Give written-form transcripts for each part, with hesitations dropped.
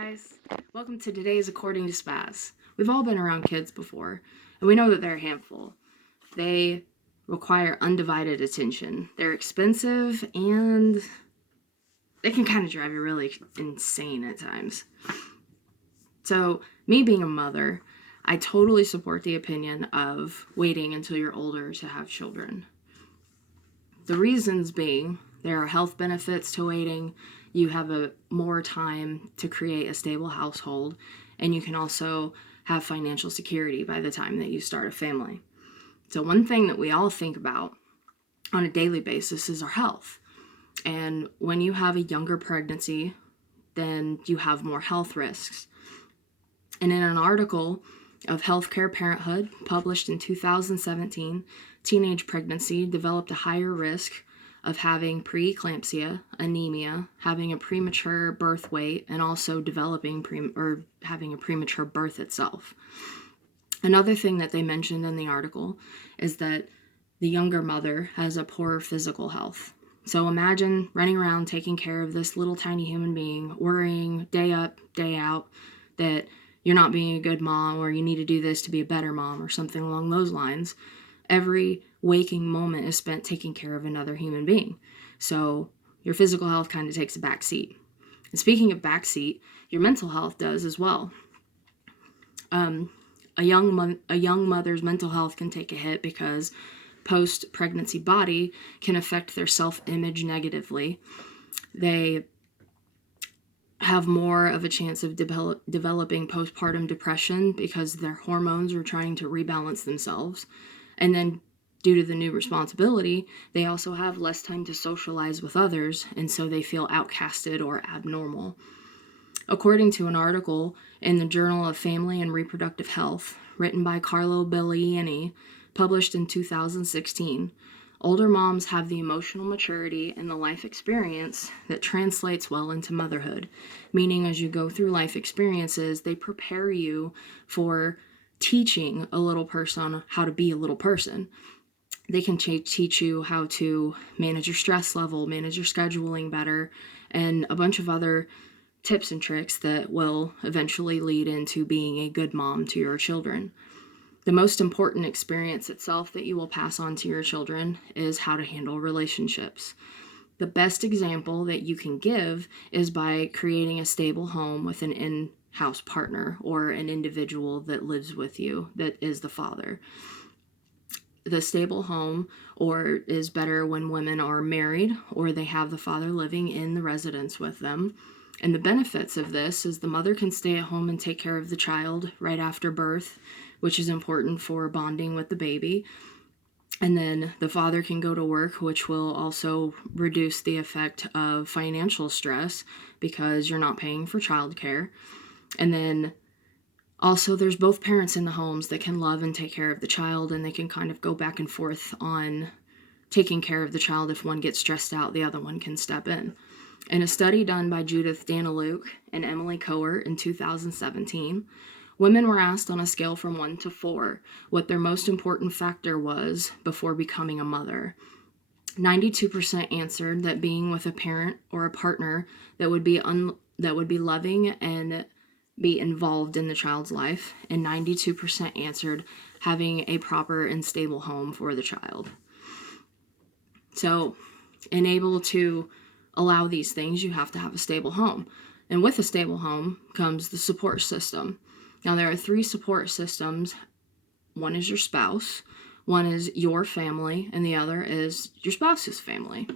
guys, welcome to today's According to Spazz. We've all been around kids before, and we know that they're a handful. They require undivided attention. They're expensive, and they can kind of drive you really insane at times. So, me being a mother, I totally support the opinion of waiting until you're older to have children. The reasons being, there are health benefits to waiting. You have more time to create a stable household, and you can also have financial security by the time that you start a family. So one thing that we all think about on a daily basis is our health. And when you have a younger pregnancy, then you have more health risks. And in an article of Healthcare Parenthood published in 2017, teenage pregnancy developed a higher risk of having preeclampsia, anemia, having a premature birth weight, and also developing having a premature birth itself. Another thing that they mentioned in the article is that the younger mother has a poorer physical health. So imagine running around taking care of this little tiny human being, worrying day up, day out that you're not being a good mom, or you need to do this to be a better mom, or something along those lines. Every waking moment is spent taking care of another human being. So your physical health kind of takes a back seat. And speaking of back seat, your mental health does as well. A young mother's mental health can take a hit because post-pregnancy body can affect their self-image negatively. They have more of a chance of developing postpartum depression because their hormones are trying to rebalance themselves. And then due to the new responsibility, they also have less time to socialize with others, and so they feel outcasted or abnormal. According to an article in the Journal of Family and Reproductive Health, written by Carlo Belliani, published in 2016, older moms have the emotional maturity and the life experience that translates well into motherhood, meaning as you go through life experiences, they prepare you for teaching a little person how to be a little person. They can teach you how to manage your stress level, manage your scheduling better, and a bunch of other tips and tricks that will eventually lead into being a good mom to your children. The most important experience itself that you will pass on to your children is how to handle relationships. The best example that you can give is by creating a stable home with an in-house partner or an individual that lives with you, that is the father. The stable home is better when women are married or they have the father living in the residence with them. And the benefits of this is the mother can stay at home and take care of the child right after birth, which is important for bonding with the baby. And then the father can go to work, which will also reduce the effect of financial stress because you're not paying for childcare. And then also there's both parents in the homes that can love and take care of the child, and they can kind of go back and forth on taking care of the child. If one gets stressed out, the other one can step in. In a study done by Judith Daniluk and Emily Coer in 2017, women were asked on a scale from 1 to 4 what their most important factor was before becoming a mother. 92% answered that being with a parent or a partner that would be loving and be involved in the child's life, and 92% answered having a proper and stable home for the child. So, able to allow these things, you have to have a stable home. And with a stable home comes the support system. Now, there are 3 support systems. One is your spouse, one is your family, and the other is your spouse's family.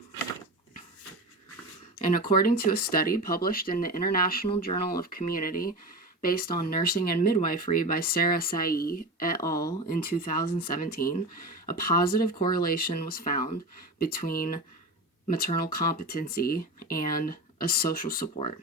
And according to a study published in the International Journal of Community, based on nursing and midwifery by Sarah Saei et al. In 2017, a positive correlation was found between maternal competency and a social support.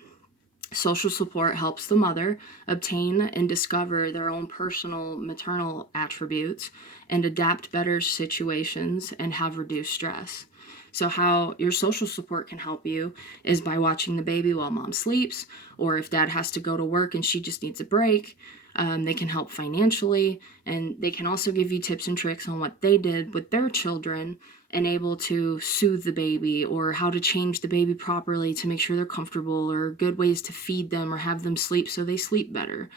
Social support helps the mother obtain and discover their own personal maternal attributes and adapt better situations and have reduced stress. So how your social support can help you is by watching the baby while mom sleeps, or if dad has to go to work and she just needs a break. They can help financially, and they can also give you tips and tricks on what they did with their children and able to soothe the baby, or how to change the baby properly to make sure they're comfortable, or good ways to feed them or have them sleep so they sleep better.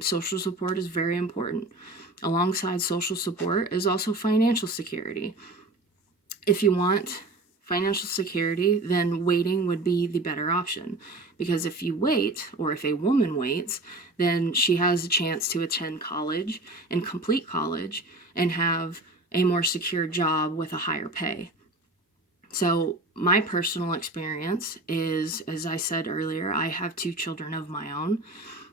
Social support is very important. Alongside social support is also financial security. If you want financial security, then waiting would be the better option. Because if you wait, or if a woman waits, then she has a chance to attend college and complete college and have a more secure job with a higher pay. So my personal experience is, as I said earlier, I have 2 children of my own,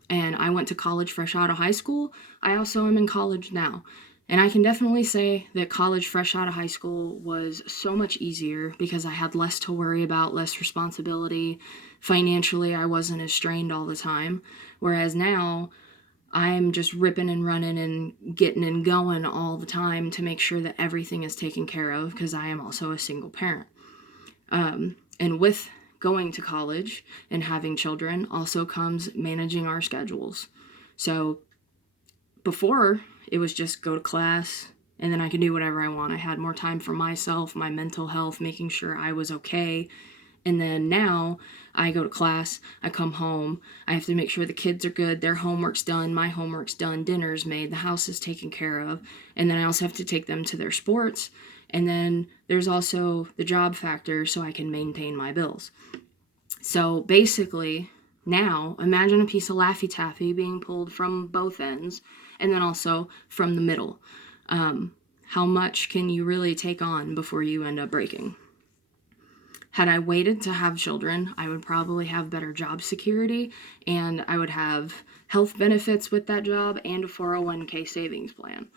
and I went to college fresh out of high school. I also am in college now. And I can definitely say that college fresh out of high school was so much easier because I had less to worry about, less responsibility. Financially, I wasn't as strained all the time. Whereas now, I'm just ripping and running and getting and going all the time to make sure that everything is taken care of, because I am also a single parent. And with going to college and having children also comes managing our schedules. So before, it was just go to class and then I could do whatever I want. I had more time for myself, my mental health, making sure I was okay. And then now I go to class, I come home, I have to make sure the kids are good, their homework's done, my homework's done, dinner's made, the house is taken care of. And then I also have to take them to their sports. And then there's also the job factor so I can maintain my bills. So basically, now imagine a piece of Laffy Taffy being pulled from both ends and then also from the middle. How much can you really take on before you end up breaking? Had I waited to have children, I would probably have better job security, and I would have health benefits with that job and a 401k savings plan.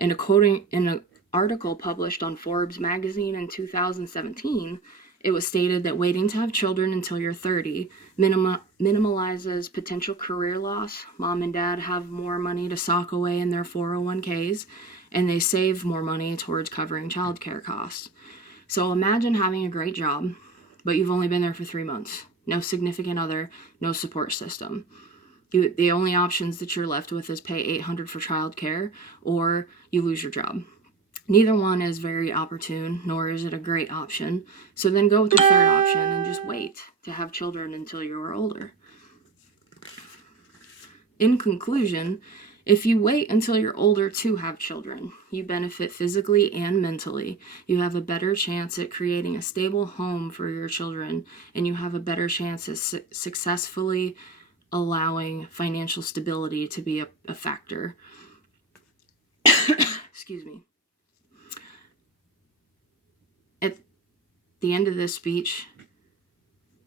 And according in an article published on Forbes magazine in 2017, it was stated that waiting to have children until you're 30 minimalizes potential career loss. Mom and dad have more money to sock away in their 401ks, and they save more money towards covering childcare costs. So imagine having a great job, but you've only been there for 3 months. No significant other, no support system. The only options that you're left with is pay $800 for childcare, or you lose your job. Neither one is very opportune, nor is it a great option. So then go with the third option and just wait to have children until you are older. In conclusion, if you wait until you're older to have children, you benefit physically and mentally. You have a better chance at creating a stable home for your children, and you have a better chance at successfully allowing financial stability to be a factor. Excuse me. At the end of this speech,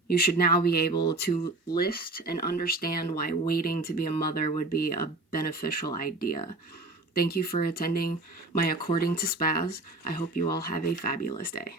you should now be able to list and understand why waiting to be a mother would be a beneficial idea. Thank you for attending my According to Spazz. I hope you all have a fabulous day.